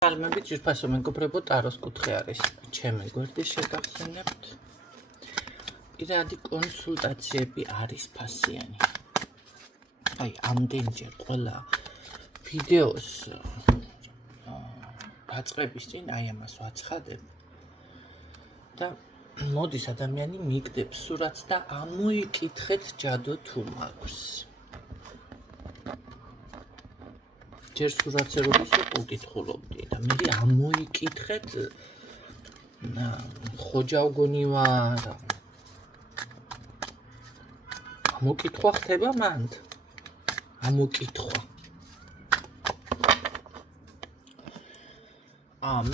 Almebit ძირფასო მეგობრებო, ტაროს კუთხე არის ჩემი გვერდი შეგახსენებთ. პირადი კონსულტაციები არის ფასიანი. აი, ამდენჯერ ყველა ვიდეოს დაწყების წინ აი ამას ვაცხადებ. და მოდის ადამიანი მიგდებს სურათს და ამოიკითხეთ ჯადო თუ მაქვს. ჯერ სურათზე როდის უკითხულობდი და მე ამოიკითხეთ ხოჯავგონი ვარ. ამოკითხვა ხდება მანდ. ამოკითხვა.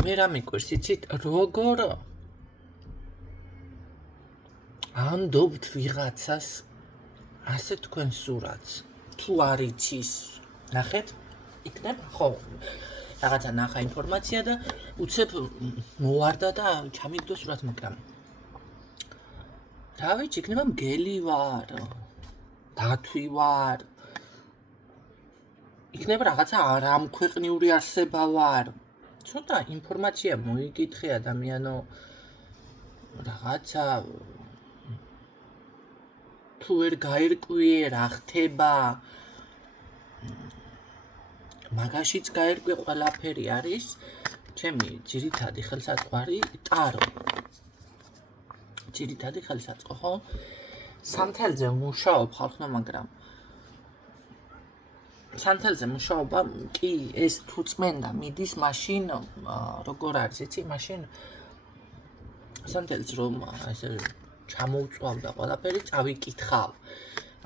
მე რა მიკვირს, იცით, როგორ ანდობთ ვიღაცას ასე თქვენ სურათს, თუ არ იცის, ნახეთ, იქნება ხო, რაღაცა ნახა ინფორმაცია და უცებ მოვარდა და ჩამიგდო სურათ, მაგრამ რა ვიცი, იქნება მგელი ვარ, დათვი ვარ, იქნება რაღაცა არამქვეყნიური არსება ვარ. ცოტა ინფორმაცია მოიკითხე ადამიანო, რაღაცა თუ ვერ გაერკვიე რა ხდება, მაგაშიც გაერკვე ყველაფერი არის ჩემი ძირითადი ხელსაწყარი ტარო. ძირითადი ხელსაწყო, ხო? სანთელზე მუშაობ ხალხო, მაგრამ სანთელზე მუშაობა კი ეს თუ წმენდა მიდის მაშინ როგორ არის, იცი, მაშინ სანთელს რომ ესე ჩამოუწვავდა ყველაფერი, წავიკითხავ.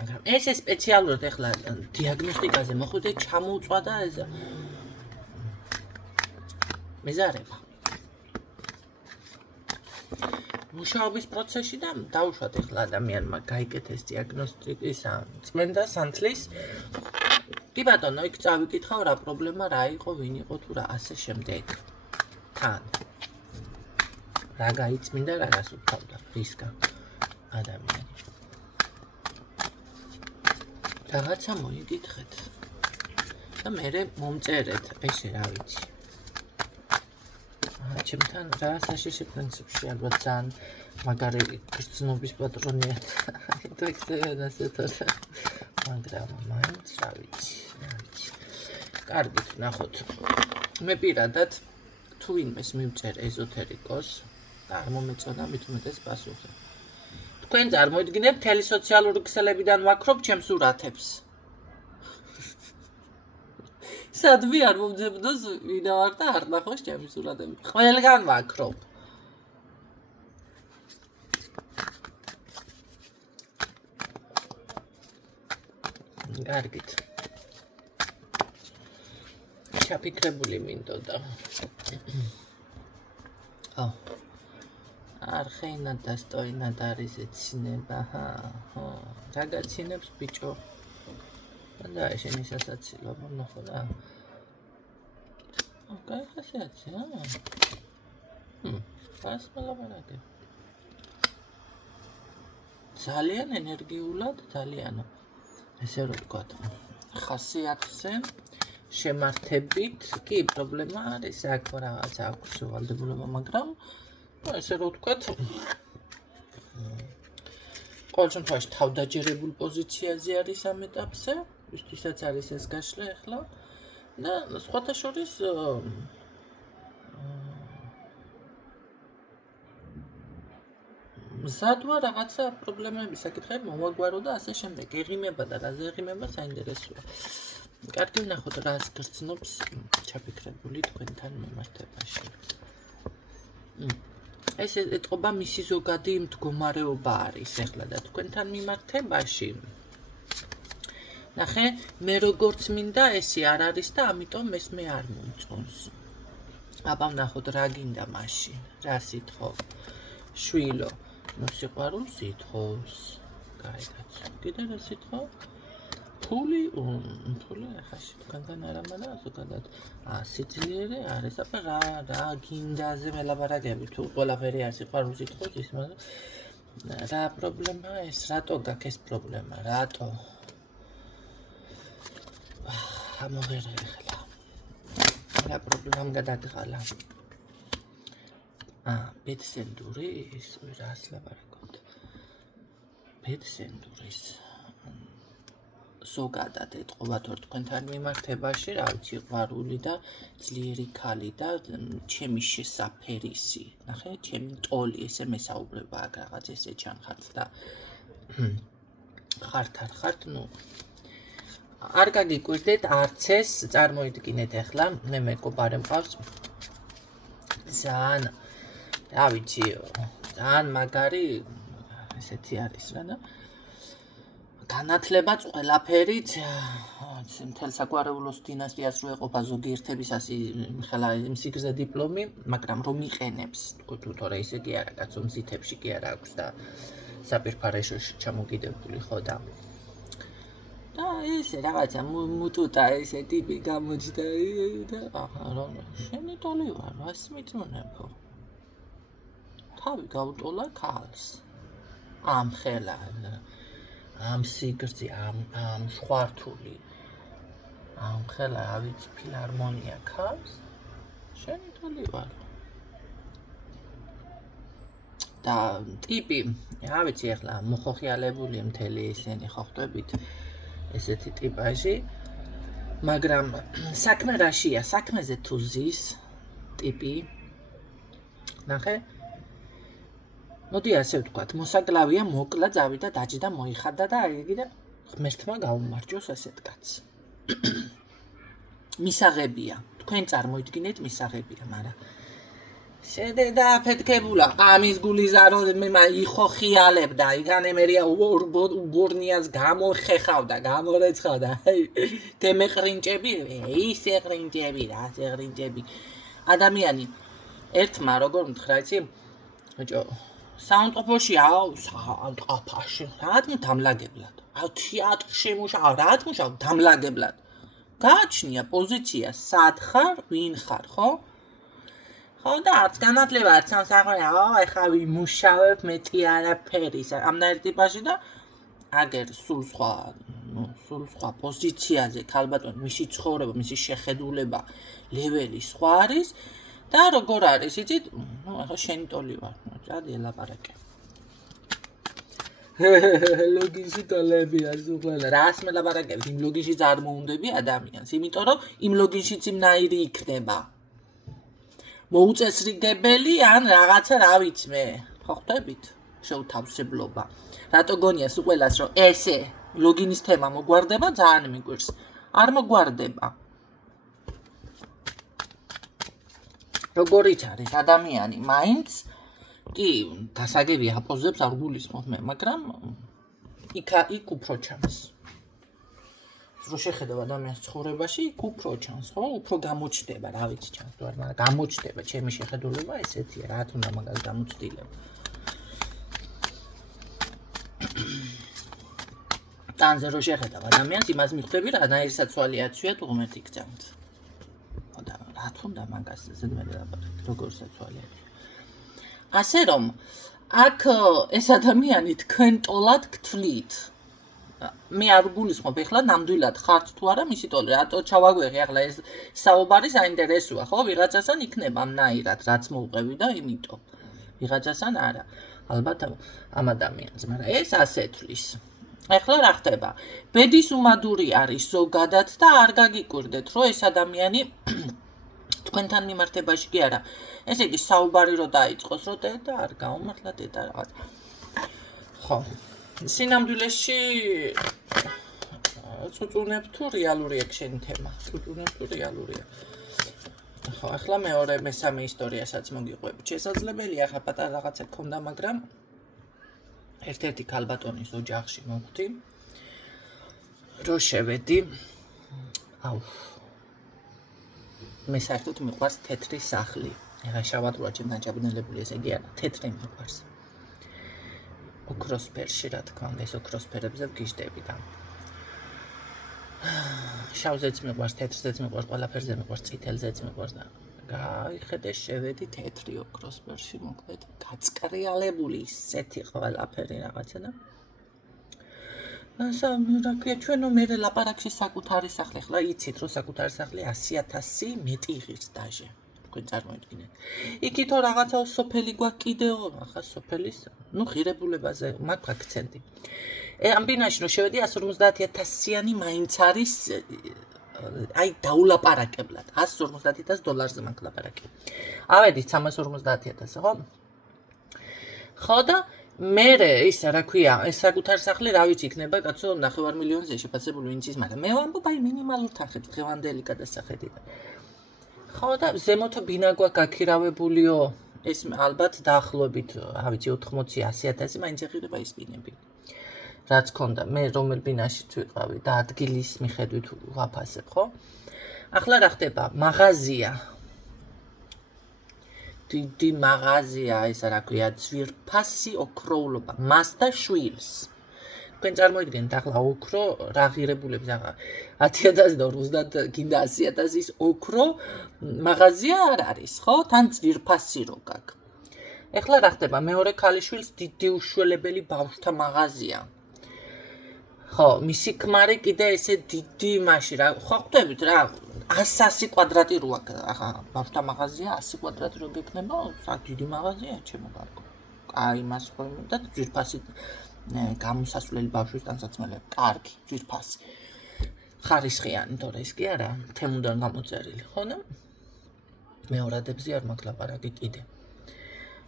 მაგრამ ეს სპეციალურად ეხლა დიაგნოსტიკაზე მოხვიდე, ჩამოუწვა და ეს მეზარება. მუშაობის პროცესში და დაუშვათ ეხლა ადამიანმა გაიკეთეს დიაგნოსტიკის წმენდა სანთლის. კი ბატონო, იქ წავიკითხავ რა პრობლემა, რა იყო, ვინ იყო თუ რა ასე შემდეგ. თან. რა გაიწმინდა, რა გასუფთავდა, რისგან ადამიანი. რაღაცა მოიკითხეთ და მერე მომწერეთ, ესე რა ვიცი. ჩემთან რა საშიში პრინციპში ალბათ ძალიან მაგარი გრძნობის პატრონია. თუ ექცევენ ასეთად. მაგრამ მაინც რა ვიცი. კარგით, ნახოთ. მე პირადად თუ ვინმეს მივწერ ეზოთერიკოს და არ მომეწონა მით უმეტეს პასუხი. თქვენ წარმოიდგინეთ, მთელი სოციალური ქსელებიდან ვაქრობ ჩემს სურათებს. სადმე არ მომძებნოს ვინა ვარ და არ ნახოს ჩემი სურათები. ყველგან ვაქრობ. კარგით. ჩაფიქრებული მინდოდა. არხეინა და სტოინა და არის ეცინება, ხო. რა გაცინებს ბიჭო? და შენი სასაცილო მონახო რა. ოკეი, ხასიათია. ფას მალაბარაკე. ძალიან ენერგიულად, ძალიანო. ესე რომ ვთქვა, ხასიათზე შემართებით, კი, პრობლემა არის, აქ რაღაცა აქვს ვალდებულება, მაგრამ ესე რომ ვთქვა, ყოველ შემთხვევაში თავდაჯერებულ პოზიციაზე არის ამ ეტაპზე, ვისთვისაც არის ეს გაშლა ახლა და სხვათა შორის მზადვა რაღაცა პრობლემების საკითხები მოვაგვარო და ასე შემდეგ. ეღიმება და რაზე ეღიმება საინტერესოა. კარგი, ვნახოთ რას გრძნობს ჩაფიქრებული თქვენთან მიმართებაში. ეს ეტყობა მისი ზოგადი მდგომარეობა არის ახლა და თქვენთან მიმართებაში. ნახე, მე როგორც მინდა ესე არ არის და ამიტომ ეს მე არ მომწონს. აბა ვნახოთ რა გინდა მაშინ, რა სიტყვა. შვილო, ნუ სიყვარულს ითხოვს. გაიგეთ. კიდე რა სიტყვა? ფული ახაში თქვენთან არ ამადა ზოგადად. სიძლიერე არის, აბა რა გინდაზე მელაპარაკები, თუ ყველაფერი არ სიყვარულს ითხოვს ის, მაგრამ რა პრობლემაა ეს? რატო გაქვს ეს პრობლემა? რატო? ამოღერე ახლა. რა პრობლემამ გადადგალა. ბედსენდურის, რას ლაპარაკობთ? ბედსენდურის ზოგადად ეთყობა თორ თქვენთან მიმართებაში, რა ვიცი, ყვარული და ძლიერი ქალი და ჩემი შესაფერისი. ნახე, ჩემი ტოლი ესე მესაუბრება აქ რაღაც ესე ჩანხართ და ხართ არ ხართ, ნუ არ გაგიკვირდეთ არც ეს, წარმოიდგინეთ ახლა, მე მეგობარი მყავს ძალიან, რა ვიცი, ძალიან მაგარი ესეთი არის რა და განათლებაც ყველაფერით მთელ საგვარეულოს დინასტიას რო ეყოფა ზოგიერთების ასი ხელა სიმსიგრზე დიპლომი, მაგრამ რომ იყენებს, თორე ისეთი არა, კაცო მზითებში კი არა აქვს და საპირფარეშოში ჩამოგიდებული ხო და ესე რაღაცა მუტუტა ესე ტიპი გამოჩნდა და რომ შენი ტოლი ვარ, რას მიწმუნებო? თავი გავუტოლა ქალს. ამ ხელა ამ სიგრძე, ამ ხვართული, ამ ხელა, რა ვიცი, ფილარმონია ქავს, შენი ტოლი ვარ. და ტიპი, რა ვიცი, ახლა მოხოხიალებულია მთელი ესენი, ხო ხვდებით, ესეთი ტიპაჟი, მაგრამ საქმე რაშია, საქმეზე თუ ზის ტიპი, ნახე, მოდი ასე ვთქვათ, მოსაკლავია, მოკლა, წავიდა, დაჯდა, მოიხადა და აიგიდა ღმერთმა გაუმარჯოს ასეთ კაცს. მისაღებია, თქვენ წარმოიდგინეთ მისაღებია, მაგრამ შედედა აფეთქებულა, ამის გულიზარო იხოხიალებდა, იგანე მერია უბორნიას გამოხეხავდა, გამორეცხავდა, თემეყრინჭები, ისე ყრინჭები, ასე ყრინჭები. ადამიანი ერთმა როგორ მითხრა, იცი, ბიჭო, საუნტყოფოში, საუნტყოფაში, რატომ დამლაგებლად? თეატრში მუშაობ, რატომ მუშაობ დამლაგებლად? გააჩნია პოზიცია, სად ხარ, ვინ ხარ, ხო? ხო და არც განათლება, არც სამსახური, ეხლა ვიმუშავებ, მეტი არაფერი, ამდენად ტიპაჟი და აგერ სულ სხვა პოზიციაზე, ქალბატონი, მისი ცხოვრება, მისი შეხედულება, ლეველი სხვა არის და როგორ არის, იცით, ახლა შენი ტოლი ვარ, წადი ელაპარაკე. ლოგინში ტოლები არის უყველა, რას მელაპარაკებ, იმ ლოგინში წარმოუნდები ადამიანს, იმიტომ რომ იმ ლოგინშიც იმნაირი იქნება. მოუწესრიგებელი ან რაღაცა რა ვიცი მე, ხო ხვდებით? შეუთავსებლობა. რატო გონიას უყველას რომ ესე ლოგინის თემა მოგვარდება, ძალიან მიგვირს. არ მოგვარდება. როგორიც არის ადამიანი, მაინც კი გასაგები აპოზებს არ გულისხმობ მე, მაგრამ იქ უფრო ჩანს. რო შეხედავ ადამიანის ცხოვრებაში, იქ უფრო ჩანს, ხო? უფრო გამოჩნდება, რა ვიცი ჩანს თუ არ, მაგრამ გამოჩნდება, ჩემი შეხედულება ესეთია, რა თქმა უნდა მაგას გამოცდილებ. ტანზე რო შეხედავ ადამიანს, იმას მიხვდები, რანაირი საცვალიაცია თუ ღმერთი გწევთ. ხო და რა თქმა უნდა მაგას ზედმეტი ლაპარაკი, როგორ საცვალიაცია. ასე რომ, აქ ეს ადამიანი თქვენ ტოლად გთვლით. მე არ გულისხმობ ეხლა ნამდვილად ხართ თუ არა მისი ტოლი, რატო ჩავაგვეღი ახლა ეს საუბარი საინტერესოა, ხო? ვიღაცასთან იქნება ამნაირად, რაც მოვყევი და იმიტომ. ვიღაცასთან არა. ალბათ ამ ადამიანს, მაგრამ ეს ასე თვლის. ეხლა რა ხდება? ბედის უმადური არის ზოგადად და არ გაგიკვირდეთ, რომ ეს ადამიანი თქვენთან მიმართებაში კი არა. ესე იგი საუბარი რო დაიწყოს, რომ დედა არ გაუმართლა დედა რაღაც. ხო. სინამდვილეში წუწუნებ თუ რეალურია შენი თემა. წუწუნებ თუ რეალურია. ხო, ახლა მეორე მესამე ისტორიასაც მოგიყვებით. შესაძლებელია ახლა პატარა რაღაცა გქონდა, მაგრამ ერთ-ერთი ქალბატონის ოჯახში მოვხვდი. რო შევედი. მე საერთოდ მიყვარს თეთრი სახლი. ეხლა შავადროა ჩემთან ჩაბნელებული, ესე იგი არა, თეთრი მიყვარს. ოქროსფერში, რა თქმა უნდა, ეს ოქროსფერებზე ვგიჟდები და შავზეც მიყვარს, თეთრზეც მიყვარს, ყველაფერზე მიყვარს, წითელზეც მიყვარს და გაიხედე შევედი თეთრი ოქროსფერში, მოკლედ გაწკრიალებული ისეთი ყველაფერი რაღაცა და რა ქვია, ჩვენო მე ლაპარაკში საკუთარი სახლი, ხლა იცით, რომ საკუთარი სახლი 100,000 მეტი იღებს დაჟე. თქვენ წარმოიდგინეთ. იქითო რაღაცაო სოფელი გვაქვს კიდეო, ახლა სოფელის, ღირებულებაზე მაქვს აქცენტი. ამ ბინაში რომ შევედი 150,000-იანი მაინც არის აი დაულაპარაკებლად. $150,000 მაქვს ლაპარაკი. ავედით 350,000, ხო? ხო და მე ისა რა ქვია, ეს საკუთარი სახლი რა ვიცი იქნება, კაცო, 9 მილიონზე შეფასებული ვინც ის, მაგრამ მე ვამბობ აი მინიმალურ თანხებს დღევანდელი გადასახედიდან. ხო და ზემოთ ბინა გვაქვს გაქირავებულიო, ეს ალბათ დაახლოებით, რა ვიცი 80-100,000 მაინც ეღირება ის ბინები. რაც ქონდა, მე რომელ ბინაში ვიყავი და ადგილის მიხედვით ვაფასებ, ხო? ახლა რა ხდება? მაღაზია. დიდი მაღაზია, ეს რა ქვია, ძვირფასი ოქროულობა, მას და შვილს. თქვენ წარმოიდგენთ ახლა ოქრო რა ღირებულებს აღარ 10,000 და 50 გინდა 100,000 ის ოქრო მაღაზია არ არის, ხო? თან ძვირფასი რო გაქვს. ეხლა რა ხდება? მეორე ქალიშვილს დიდი უშველებელი ბავშვთა მაღაზია. ხო, მისი ქმარი კიდე ესე დიდი მაში რა, ხო ხვდებით რა, 100 კვადრატი რო აქვს, ახლა ბავშვთა მაღაზია 100 კვადრატი რო გექნება, დიდი მაღაზია ჩემო კარგო. აი მას ხო და ძვირფასი გამოსასვლელი ბავშვის ტანსაცმელები, კარგი, ძვირფასი. ხარისხიანი, თორე ის კი არა, თემუდან გამოწერილი, ხო და მეორადებზე არ მაქვს ლაპარაკი კიდე.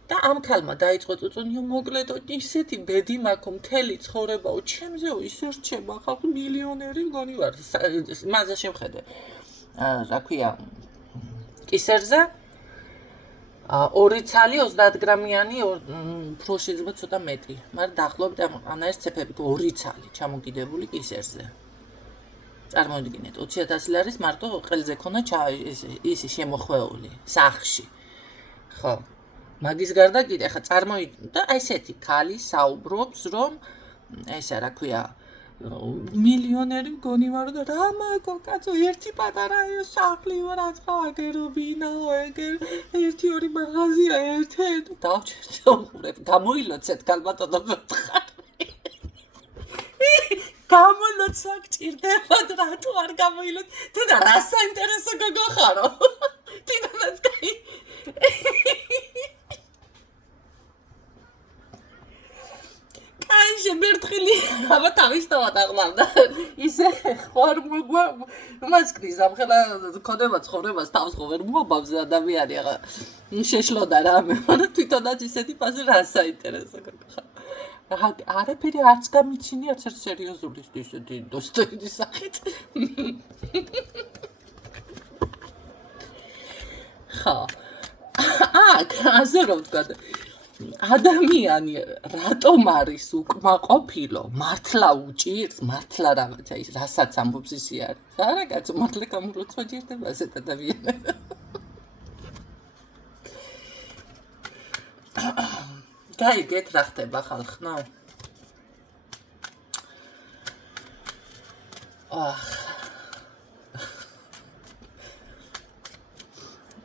და ამ ქალმა დაიწყო წუწუნიო მოკლედო ისეთი ბედი მაქვს მთელი ცხოვრებაო ჩემზეო ისე რჩება ხალხი მილიონერი მგონი ვარ მასზე შევხედე რა ქვია კისერზე 2 ცალი 30 გრამიანი უფრო შეიძლება ცოტა მეტი მაგრამ დაახლოებით ამას ცეფები 2 ცალი ჩამოკიდებული კისერზე წარმოიდგინეთ 20,000 ლარის მარტო ყელზე ქონა ის შემოხვეული სახში ხო მაგის გარდა კიდე ხა წარმოიდგინე და ესეთი ქალი საუბრობს რომ ესა რა ქვია მილიონერი მგონი ვარ და რა მაგო კაცო ერთი პატარა სახლი რაც ხაგერობინაო ეგერ 1-2 მაღაზია ერთ-ერთ დავჭერდ გამოილოცეთ ქალბატონო გამოლოცა გჭირდება რატო არ გამოილოცეთ თუ და რა საინტერესო გოგოხარო თვითონაც კაი აი შემერთხილი აბა თავის თავად აღმავდა ისე ხوار მოგვა მასკრის ამხელა ქონება ცხოვრებას თავს ხო ვერ მოაბავს ადამიანი აღა შეშლოდა რა მე მაგრამ თვითონაც ისეთი ფაზი რა საინტერესო გახა არაფერი არც გამიცინი არც სერიოზული ისეთი დოსტოევსკის სახით ხა ასე რომ ვთქვა ადამიანი რატომ არის უკმაყოფილო მართლა უჭირს მართლა რაღაცა ის რასაც ამბობს ისი არის არა კაცო მართლა გამულოცვა ჭირდება ასეთ ადამიანებს გაიგეთ რა ხდება ხალხო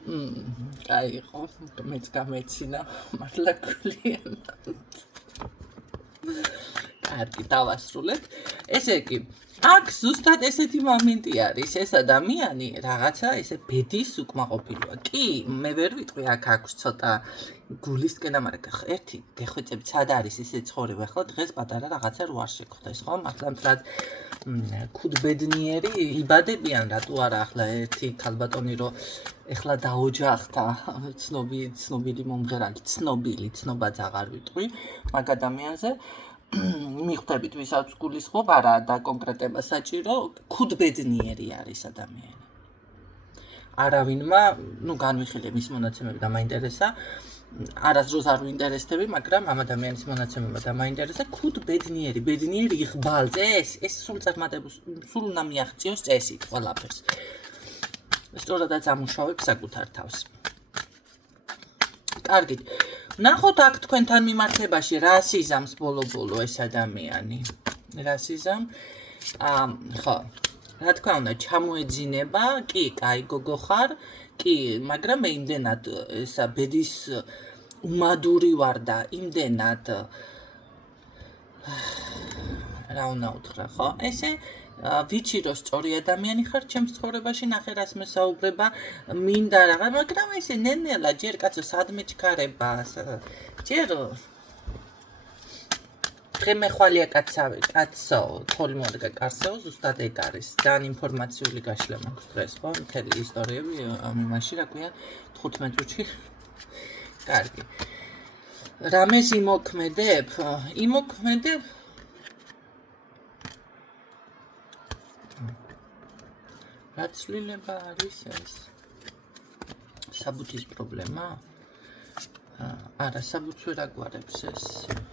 აი ხო მეც გამეცინა მართლა გულიანად კარგი დავასრულეთ ესე იგი აქ ზუსტად ესეთი მომენტი არის ეს ადამიანი რაღაცა ესე ბედის უკმაყოფილოა კი მე ვერ ვიტყვი აქ აქვს ცოტა გულისკენა მაგრამ ერთი გეხვეწებ სად არის ესე ცხოვრება ახლა დღეს პატარა რაღაცა რო არ შეგხვდეს ხო მართლა მთლად ქუდბედნიერი იბადებიან რატო არა ახლა ერთი ქალბატონი რო ეხლა დაოჯახდა ცნობილი მომღერალი ცნობაც აღარ ვიტყვი მაგ ადამიანზე მიხვდებით ვისაც გულისხმობ არა და კონკრეტება საჭირო ქუდბედნიერი არის ადამიანი არავინმა განვიხილე მის მონაცემები და მაინტერესა არასდროს არ ვინტერესდები მაგრამ ამ ადამიანის მონაცემება და მაინტერესა ქუდბედნიერი ბედნიერი იღბალზე ეს სულ წარმატებულს სულ უნდა მიაღწიოს წესით ყველაფერს სწორადაც ამუშავებს საკუთარ თავს კარგით ნახოთ აქ თქვენთან მიმართებაში რას იზამს ბოლო-ბოლო ეს ადამიანი რას იზამ ხო რა თქმა უნდა ჩამოეძინება კი კაი გოგო ხარ კი მაგრამ მე იმდენად ესა ბედის უმადური ვარ და იმდენად რა უნდა უთხრა, ხო? ესე ვიცი რომ სწორი ადამიანი ხარ ჩემს ცხოვრებაში ნახე რას მესაუბრება მინდა რაღაც, მაგრამ ესე ნენელა ჯერ კაცო სადმე ჩქარება, ჯერ დღე ხვალია კაცო თოли მოდგა კარსეო ზუსტად ეგ არის ძალიან ინფორმაციული გაშლა მაქვს დღეს ხო მთელი ისტორიები ამაში რა ქვია 15 წუთში კარგი რამეს იმოქმედებ რა ცვლილება არის ეს საბუთის პრობლემა არა საბუთს ვერ აგვარებს ეს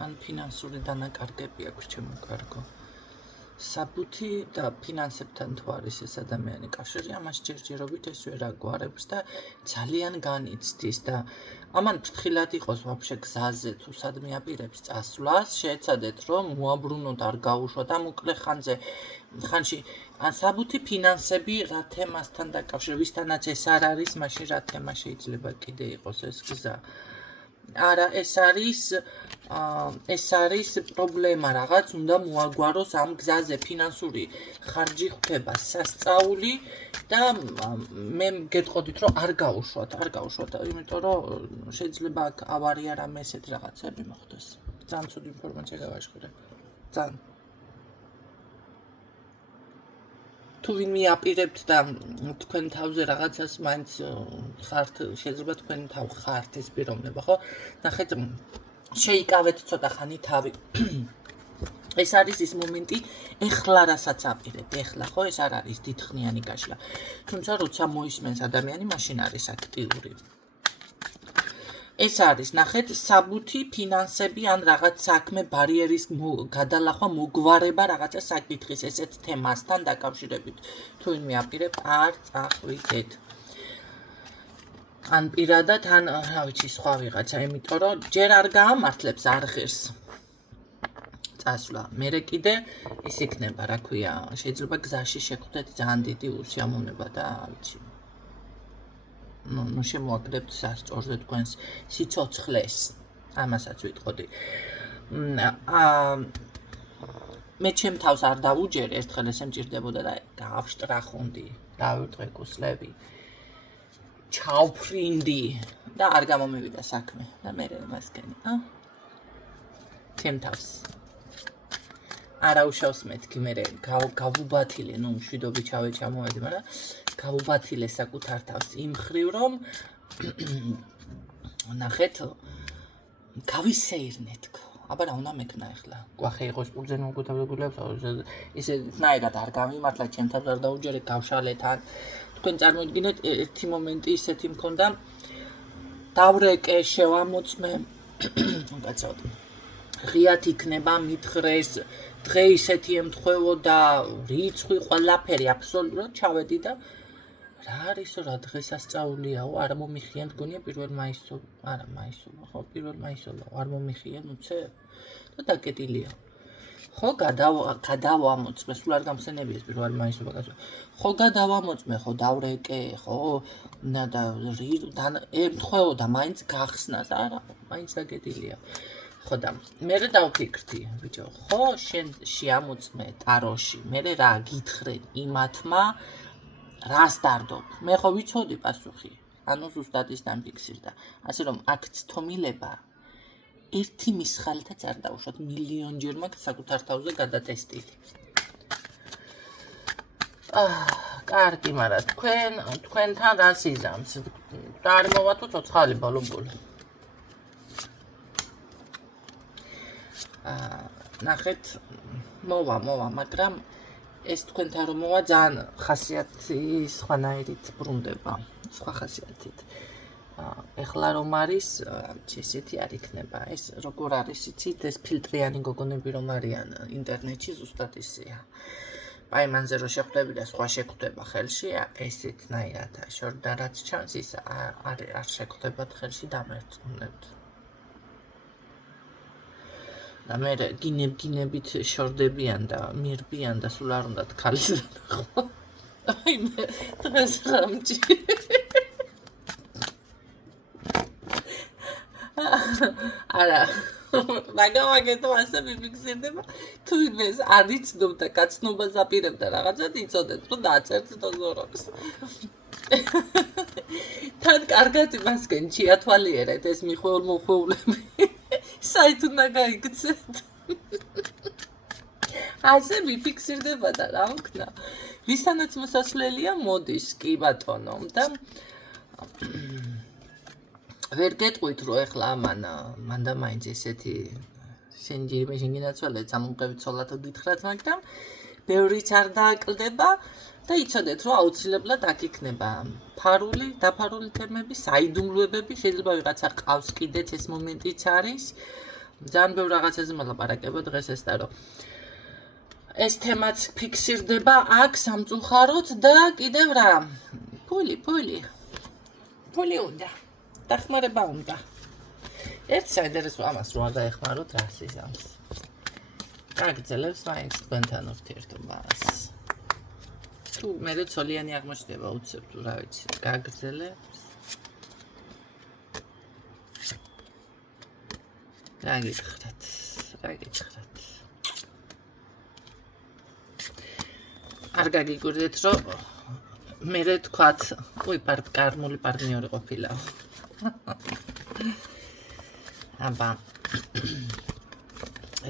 ან ფინანსური დანაკარგები აქვს ჩემო კარგო საბუთი და ფინანსებთან თუ არის ეს ადამიანი კავშირი ამას ჯერჯერობით ეს ვერ აგვარებს და ძალიან განიცდის და ამან ფრთხილად იყოს ვაფშე გზაზე თუ სადმე აპირებს წასვლას შეეცადეთ რომ მოაბრუნოთ არ გაუშვათ ამ უკლე ხანში ან საბუთი ფინანსები რა თემასთან დაკავშირებით ვისთანაც ეს არ არის მაშინ რა თემა შეიძლება კიდე იყოს ეს გზა არა ეს არის პრობლემა რაღაც უნდა მოაგვაროს ამ გზაზე ფინანსური ხარჯი ხდება სასწაული და მე გეტყოდით რომ არ გაუშვათ იმიტომ რომ შეიძლება აქ ავარია რამე ესეთი რაღაცები მოხდეს ძალიან ცუდი ინფორმაცია გავაშხირე ძალიან თუ ვინმე აპირებთ და თქვენ თავზე რაღაცას მაინც ხართ შეიძლება თქვენ თავ ხართ ეს პიროვნება ხო ნახეთ შეიკავეთ ცოტა ხანი თავი ეს არის ის მომენტი ეხლა რასაც აპირებ ეხლა ხო ეს არ არის დიდხნიანი გაშლა თუმცა როცა მოისმენს ადამიანი მაშინ არის აქტიური ეს არის ნახეთ საბუთი ფინანსები ან რაღაც საქმე ბარიერის გადალახვა მოგვარება რაღაცა საკითხის ესეთ თემასთან დაკავშირებით თუ ვინმე აპირებ არ წახვიდეთ ან პირადად ან რა ვიცი სხვა ვიღაცა იმიტომ რომ ჯერ არ გაამართლებს არ ღირს წასვლა მერე კიდე ის იქნება რა ქვია შეიძლება გზაში შეხვდეთ ძალიან დიდი უსიამოვნება და ვიცი ну შემოაგდებთ სასწორზე თქვენს სიცოცხლეს ამასაც ვიტყოდი მე ჩემ თავს არ დავუჯერ ერთხელ ესე მჭირდებოდა და გავშტრახუნდი დავიტყვე კუსლები ჩავფრინდი და არ გამომივიდა საქმე და მე მასკენი ჩემ თავს არაუშავს მეთქი მე გავუბათილე ნუ მშვიდობი ჩამოვედი მაგრამ გავუბათილე საკუთარ თავს იმ ხრივ რომ ნახეთ გავისეირნე თქო აბა რა უნდა მეკნა ახლა გვახე იყოს პულზე მოგუთავებულებს ისე ნაირად არ გამიმართლა ჩემ თავს არ დაუჯერე გავშალეთ ან თქვენ წარმოიდგინეთ ერთი მომენტი ისეთი მქონდა დავრეკე შევამოწმე კაცოდ ღიათ იქნება მითხრეს დღე ისეთი ემთხვეოდა რიცხვი ყველაფერი აბსოლუტურად ჩავედი და რა არისო რა დღესასწაულიაო არ მომიხიან გონია 1 მაისო არა მაისო ხო 1 მაისო არ მომიხიან უცე და დაკეტილია ხო გადავამოწმე სულ არ გამხსენებიეს 1 მაისო ბაკაცო ხო გადავამოწმე ხო დავრეკე ხო და ემთხვეოდა მაინც გახსნას არა მაინც დაკეტილია ხო და მე დავფიქრდი ბიჭო ხო შენ შეამოწმე ტაროში მე რა გითხრენ იმათმა რას დარდობ მე ხო ვიცოდი პასუხი ანუ ზუსტად ის დამფიქსირდა ასე რომ აქ ცთომილება ერთი მისხალითაც არ დაუშვათ მილიონჯერ მაქვს საკუთარ თავზე გადატესტილი კარგი მაგრამ თქვენთან რას იზამს და არ მოვა თუ ცოცხალი ბოლობული ნახეთ მოვა მაგრამ ეს თქვენთან რომ მოვა ძალიან ხასიათი სხვანაირით ბრუნდება სხვა ხასიათით ეხლა რომ არის ესეთი არ იქნება ეს როგორ არის იცით ეს ფილტრიანი გოგონები რომ არიან ინტერნეტში ზუსტად ისეა პაიმანზე რო შეხვდები და სხვა შეხვდება ხელში ესეთნაირად შორდა რაც ჩანს ის არ შეხვდებათ ხელში დამერწმუნებთ და მე გინებით შორდებიან და მირბიან და სულ არ უნდათ ქალის დანახვა აი მე დღეს რამჭი არა მაგავაგეთო ასე მიფიქსირდება თუ იმეს არ იცნობ და კაცნობას აპირებდა რაღაცად იცოდეთ რომ დაწერთ დოზორობს თან კარგად იმასკენ ჩიათვალიერეთ ეს მიხვეულ-მოხვეულები საით უნდა გაიქცეთ ასე მიფიქსირდება და რა ვქნა ვისთანაც მოსასვლელია მოდის კი ბატონო და ვერ გეტყვით რომ ეხლა მანდა მაინც ესეთი შენჯერიმე შენგინაცვალეთ სამომყევით ცოლად გითხრათ მაგრამ ბევრიც არ დააკლდება და იცოდეთ რომ აუცილებლად აქ იქნება დაფარული თემები საიდუმლოებები შეიძლება ვიღაცა ყავს კიდეც ეს მომენტიც არის ძალიან ბევრ რაღაცაზე მოლაპარაკება დღეს ეს და რომ ეს თემაც ფიქსირდება აქ სამწუხაროდ და კიდევ რა ფული უნდა დახმარება უნდა ერთ საინტერესო ამას რო არ დაეხმაროთ რასის ამს გაგრძელებს მაინც თქვენთან ურთიერთობას თუ მე ცოლიანი აღმოჩნდება უცებ თუ რა ვიცი გაგრძელებს რა გითხრათ არ გაგიგვირდეთ რომ მე თქვათ კარმული პარტნიორი ყოფილა აბა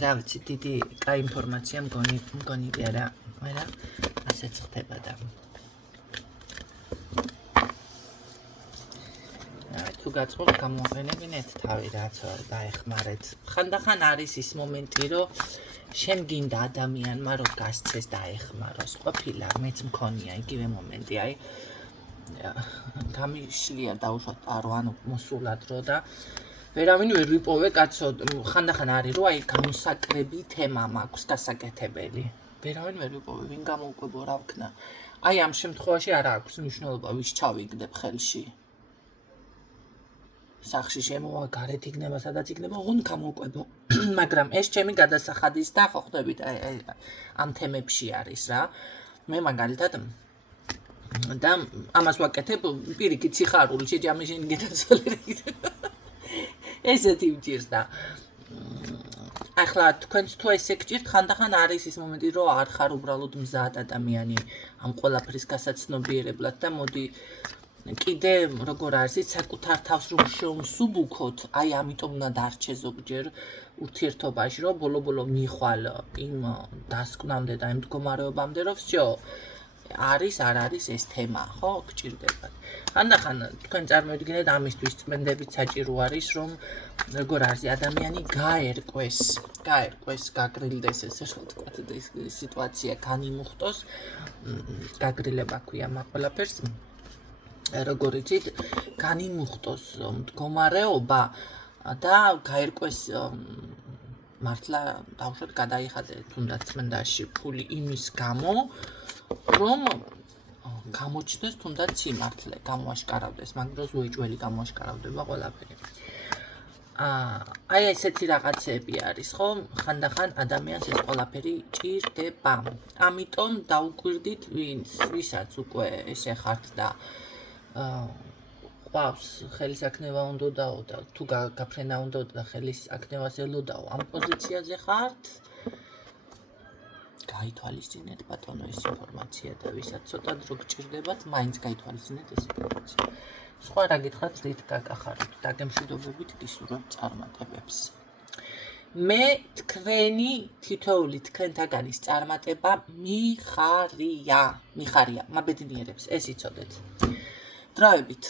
რა ვიცი დიდი კაი ინფორმაცია მგონი არა მაგრამ ასეც ხდება და თუ გაწყობ გამოაყენებინეთ თავი რაც არ დაეხმარეთ ხანდახან არის ის მომენტი რომ შენ გინდა ადამიანმა რომ გასცეს დაეხმაროს ყოფილა მეც მქონია იგივე მომენტი აი გამიშლია დაუშვათ პარო ანუ მოსულად რო და ვერავინ ვერ ვიპოვე კაცო ხანდახან არის რომ აი გამოსაკრები თემა მაქვს გასაკეთებელი ვერავინ ვერ ვიპოვე ვინ გამოვკვებო რა ვქნა აი ამ შემთხვევაში არ აქვს მნიშვნელობა ვის ჩავიგდებ ხელში სახში შემოვა გარეთ იქნება სადაც იქნება ოღონდ გამოვკვებო მაგრამ ეს ჩემი გადასახადის და ხო ხვდებით ამ თემებში არის რა მე მაგალითად და ამას ვაკეთებ პირიქით სიხარული შეჯამიშენ გეთაცოლები ესეთი ვჭირს და ახლა თქვენც თუ ესე გჭირთ ხანდახან არის ის მომენტი რომ არ ხარ უბრალოდ მზად ადამიანი ამ ყველაფრის გასაცნობიერებლად და მოდი კიდე როგორ არის საკუთარ თავს რომ შეუმსუბუქოთ აი ამიტომ უნდა დარჩე ზოგჯერ ურთიერთობაში რომ ბოლო მიხვალ იმ დასკვნამდე და იმ მდგომარეობამდე რომ всё არის არ არის ეს თემა ხო გჭირდებათ ხანდახან თქვენ წარმოიდგინეთ ამისთვის წმენდებით საჭირო არის რომ როგორ არის ადამიანი გაერკვეს გაგრილდეს ესე რომ თქვათ ეს სიტუაცია განიმუხტოს გაგრილება ქვია მაგ ყველაფერს როგორ იცით განიმუხტოს მდგომარეობა და გაერკვეს მართლა დავუშვათ გადაიხადე თუნდაც წმენდაში ფული იმის გამო რომ გამოჩნდეს თუნდაც სიმართლე გამოაშკარავდეს მაგ დროს უეჭველი გამოაშკარავდება ყველაფერი აი ესეთი რაღაცები არის ხო ხანდახან ადამიანს ეს ყველაფერი ჭირდება ამიტომ დაუკვირდით ვისაც უკვე ესე ხართ და ყავს ხელის აკნევა უნდაო და თუ გაფრენა უნდა და ხელის აკნევას ელოდაო ამ პოზიციაზე ხართ გაითვალისწინეთ ბატონო ეს ინფორმაცია და ვისაც ცოტა დრო გჭირდებათ მაინც გაითვალისწინეთ ეს ინფორმაცია სხვა რა გითხრათ რით გაკახარით დაგემშვიდობებით გისურვებთ წარმატებებს მე თქვენი თითოეული თქვენთაგანის წარმატება მიხარია მაბედნიერებს ეს იცოდეთ დროებით